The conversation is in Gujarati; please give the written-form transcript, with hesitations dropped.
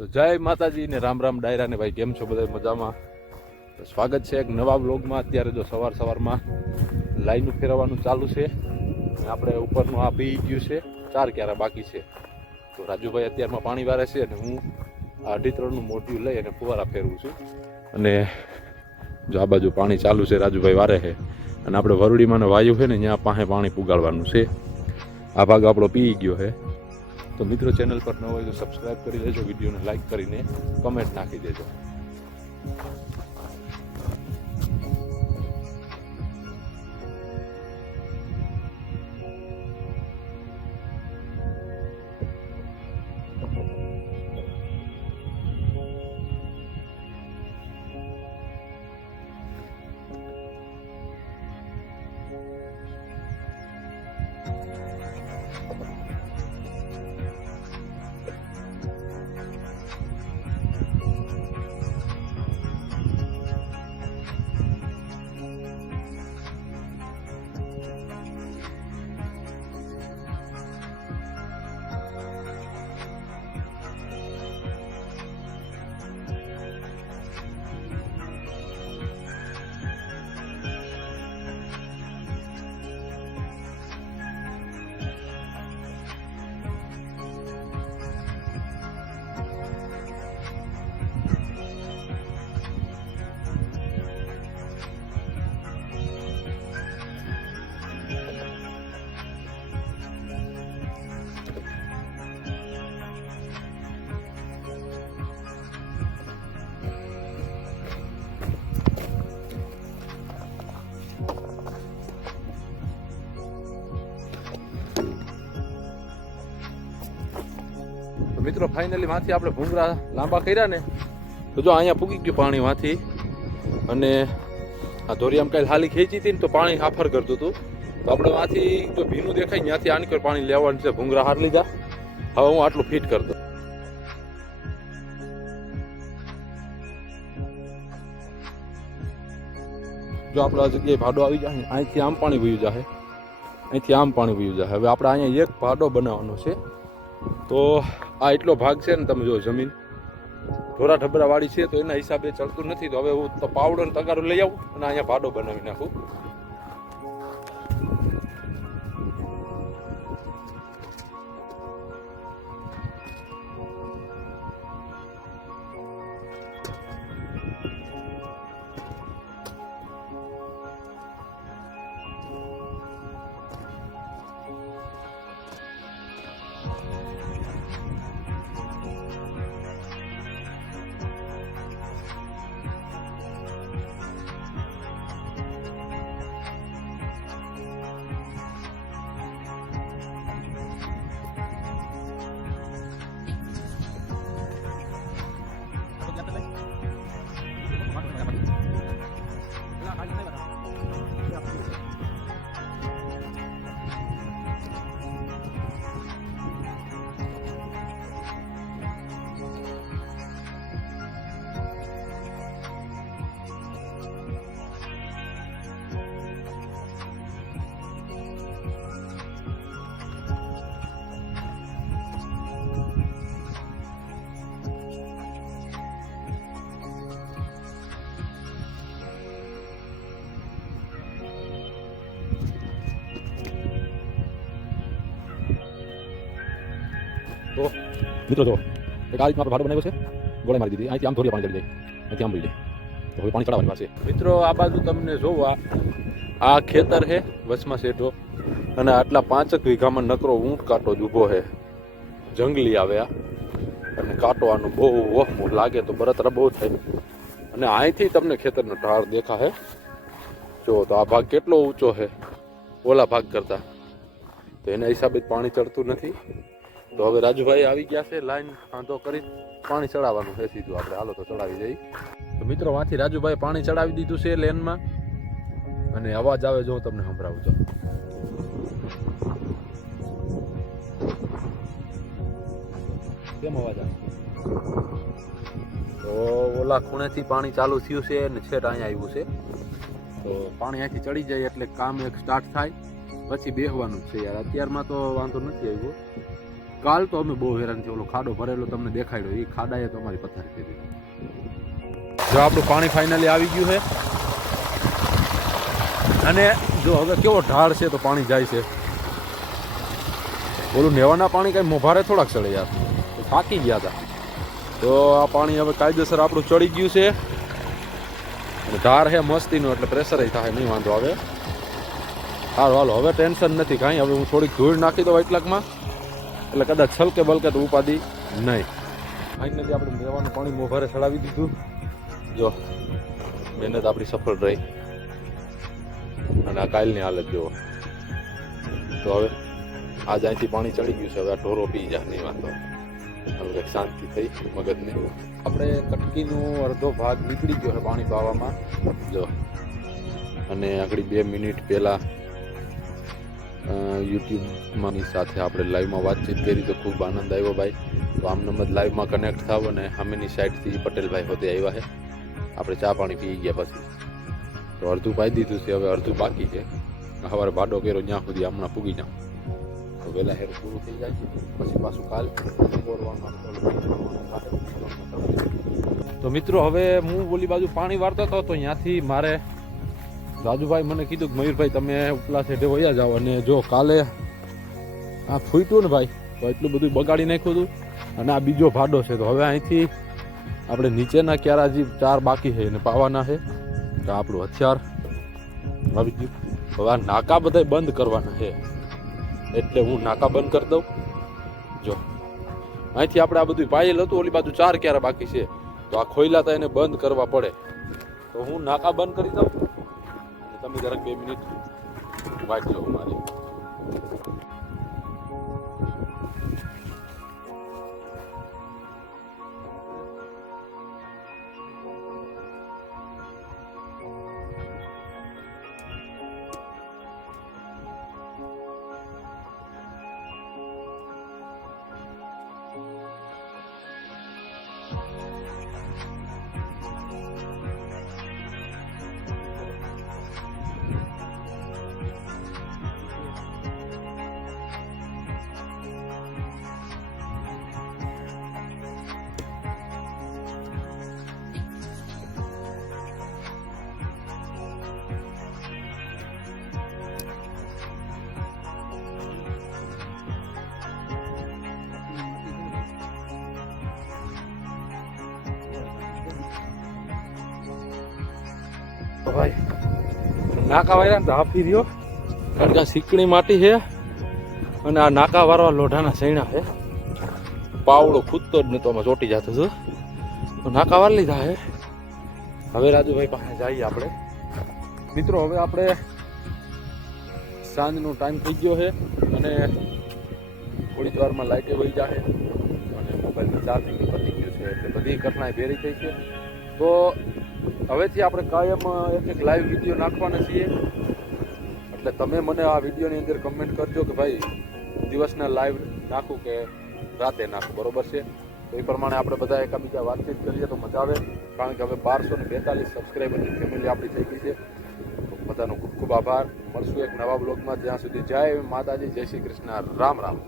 તો જય માતાજી ને રામ રામ ડાયરા ને ભાઈ, કેમ છો બધા? મજામાં? સ્વાગત છે એક નવા વ્લોગમાં. અત્યારે જો સવારમાં લાઈન ફેરવવાનું ચાલુ છે. આપણે ઉપરનું આ બી ગયું છે, 4 ક્યારા બાકી છે. તો રાજુભાઈ અત્યારમાં પાણી વારે છે અને હું આ 2.5 મોઢું લઈ અને ફુવારા ફેરવું છું. અને જો આ બાજુ પાણી ચાલુ છે, રાજુભાઈ વારે છે. અને આપણે વરુડીમાં વાયુ છે ને ત્યાં પાસે પાણી પુગાડવાનું છે. આ ભાગ આપણો પી ગયો છે. તો મિત્રો, ચેનલ પર ન હોય તો સબસ્ક્રાઇબ કરી દેજો, વિડીયોને લાઈક કરીને કમેન્ટ નાખી દેજો. મિત્રો, ફાઇનલી માંથી આપણે ભૂંગરા લાંબા કર્યા ને, તો જો અહીંયા પૂગી ગયું પાણી માંથી. અને આ ધોરિયામ કાલે હાલી ખેંચી હતી ને તો પાણી હાફર કરતું હતું. તો આપણે માંથી જો ભીનું દેખાય ત્યાંથી આની પર પાણી લેવાનું છે. ભૂંગરા હાર લીધા. હવે હું આટલું ફિટ કરી દઉં. જો આપણે આ જગ્યાએ ભાડો આવી જાય, અહીંથી આમ પાણી વયું જાય, અહીંથી આમ પાણી વયું જાય. હવે આપણે અહીંયા એક ભાડો બનાવવાનો છે. તો આ એટલો ભાગ છે ને, તમે જો જમીન ઢોરા ઢબરા વાળી છે, તો એના હિસાબે ચડતું નથી. તો હવે હું તો પાવડો ને તગારો લઈ આવું અને અહીંયા ભાડો બનાવી નાખું. તો મિત્રો, જો એક આ રીતનો આપણે ભાડો બનાવ્યો છે. ગોળે મારી દીધી. અહીંથી આમ થોડી પાણી ચડી જાય, અહીંથી આમ વહી જાય. તો હવે પાણી ચડાવવાની પાસે. મિત્રો, આ બાજુ તમને જોવા આ ખેતર છે, વચમાં શેઠો. અને આટલા 5 વીઘામાં નકરો ઊંટ કાંટો જ ઊભો છે. જંગલી આવે આ. અને કાંટો આનો બહુ વહમો લાગે તો બળતરા બહુ થાય. અને અહીંથી તમને ખેતરનો ઢાળ દેખાય. જો તો આ ભાગ કેટલો ઊંચો છે ઓલા ભાગ કરતા. તો એના હિસાબે જ પાણી ચડતું નથી. તો હવે રાજુભાઈ આવી ગયા છે, લાઈન કાંધો કરી પાણી ચડાવવાનું છે સીધું. આપણે હાલો તો ચડાવી જઈએ. તો મિત્રો, વાંથી રાજુભાઈ પાણી ચડાવી દીધું છે લેનમાં. અને અવાજ આવે જો તમને સંભળાવું છું. કેમ અવાજ આવે? તો ઓલા ખૂણેથી પાણી ચાલુ થયું છે અને છેટ અહીંયા આવ્યું છે. તો પાણી અહીંથી ચડી જાય એટલે કામ એક સ્ટાર્ટ થાય. પછી બેહવાનું છે યાર. અત્યારમાં તો વાંધો નથી આવ્યો. કાલ તો અમે બહુ હેરાન થયો, ઓલો ખાડો ભરેલો તમને દેખાડ્યો, એ ખાડાએ તો અમારી પથારી કરી દીધી. જો આપણું પાણી ફાઇનલી આવી ગયું છે, અને જો હવે કેવો ઢાળ છે તો પાણી જાય છે. ઓલું નેવાના પાણી કઈ મોભારે થોડાક ચડે યાર, થાકી ગયા હતા. તો આ પાણી હવે કાયદેસર આપણું ચડી ગયું છે. ધાર છે મસ્તીનું, એટલે પ્રેશર થાય નહીં, વાંધો આવે. સારું હાલો, હવે ટેન્શન નથી કાંઈ. હવે હું થોડીક ધૂળ નાખી દઉં એટલાકમાં, એટલે કદાચ છલકે બલકે તો ઉપાધિ નહીં. ફાઇનલી આપણે મેવાનું પાણી મોભારે ચડાવી દીધું. જો મહેનત આપણી સફળ રહી, અને આ કાલની હાલત જુઓ. તો હવે આજ અહીંથી પાણી ચડી ગયું છે, હવે આ ઢોરો પી જાય નહીં, વાંધો. હવે કંઈક શાંતિ થઈ મગજને. આપણે કટકીનો અડધો ભાગ નીકળી ગયો છે પાણી પાવામાં. જો અને આગળ 2 મિનિટ પહેલાં યુટ્યુબમાંની સાથે આપણે લાઈવમાં વાતચીત કરી તો ખૂબ આનંદ આવ્યો ભાઈ. તો આમ નંબર લાઈવમાં કનેક્ટ થાવ, અને સામેની સાઈડથી પટેલભાઈ હોતે આવ્યા છે. આપણે ચા પાણી પી ગયા પછી તો અડધું પાઈ દીધું છે, હવે અડધું બાકી છે. સવારે ભાડો કર્યો જ્યાં સુધી હમણાં પૂગી જાઉં તો વહેલા હેર પૂરું થઈ જાય, પછી પાછું કાલ. તો મિત્રો હવે હું ઓલી બાજુ પાણી વાળતો હતો, તો ત્યાંથી મારે રાજુભાઈ મને કીધું કે મયુરભાઈ તમે ઉપલા સાઈડે વયા જાઓ. અને જો કાલે આ ફૂટ્યું ને ભાઈ, તો એટલું બધું બગાડી નાખ્યું હતું. અને આ બીજો ભાડો છે, તો હવે અહીંથી આપણે નીચેના ક્યારા હજી 4 બાકી છે એને પાવાના છે. તો આપણું હથિયાર આવી ગયું. હવે આ નાકા બધા બંધ કરવાના છે, એટલે હું નાકા બંધ કરી દઉં. જો અહીંથી આપણે આ બધું પાયેલ હતું, ઓલી બાજુ 4 ક્યારા બાકી છે, તો આ ખોઈલા તો એને બંધ કરવા પડે. તો હું નાકા બંધ કરી દઉં, તમે જરાક 2 મિનિટ વાંચ લો મારી. ભાઈ નાકા વાળા તો હાફી રહ્યો, કારણ કે આ શીકણી માટી છે, અને આ નાકા વાળવા લોઢાના સૈણા છે. પાવડો ખૂદતો જ નતો, આમાં ચોટી જતો હતો, તો નાકા વાર લીધા છે. હવે રાજુભાઈ પાસે જઈએ આપણે. મિત્રો હવે આપણે સાંજનો ટાઈમ થઈ ગયો છે, અને થોડી વારમાં લાઇટે વહી જાય, અને મોબાઈલનું ચાર્જિંગ પતી ગયું છે, એટલે બધી ઘટનાએ ભેરી થઈ છે. તો હવેથી આપણે કાયમ એક લાઈવ વિડીયો નાખવાના છીએ, એટલે તમે મને આ વિડીયોની અંદર કમેન્ટ કરજો કે ભાઈ દિવસના લાઈવ નાખું કે રાતે નાખું, બરોબર છે? તો એ પ્રમાણે આપણે બધા એકબીજા વાતચીત કરીએ તો મજા આવે, કારણ કે હવે 1242 સબસ્ક્રાઈબરની ફેમિલી આપણી થઈ ગઈ છે. બધાનો ખૂબ ખૂબ આભાર. મળશું એક નવા બ્લોગમાં, જ્યાં સુધી જય માતાજી, જય શ્રી કૃષ્ણ, રામ રામ.